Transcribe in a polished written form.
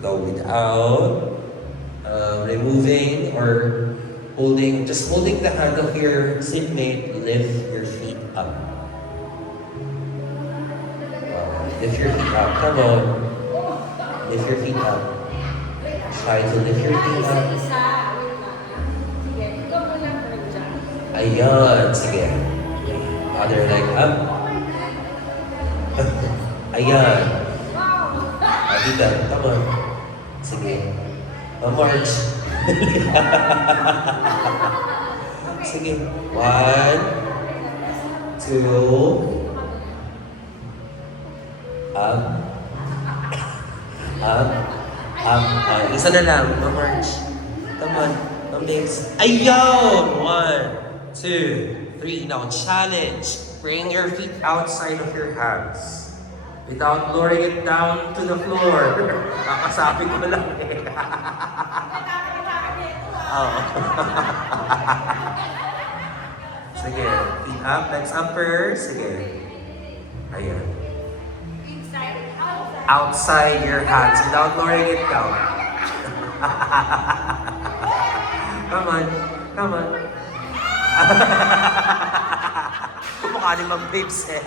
Go without removing or holding, just holding the hand of your seatmate, lift your feet up. Lift your feet up. Come on. Lift your feet up. Try to lift your feet up. Isa-isa. Sige, ikaw muna for dyan. Ayan. Sige. Other leg up. Ayan. Dito. Come on. Sige. March. Sige. 1, 2, up. Up. Up. Isa na lang. March. Come on. Mix. Ayun! 1, 2, 3. Now, challenge. Bring your feet outside of your hands. Without lowering it down to the floor. Kakasabi ko lang eh. Oh. Sige. Feet up. Legs up first. Sige. Ayan. Outside your hands without lowering it down. Come on. Come on. Kumukha ni Ma'am Babes eh.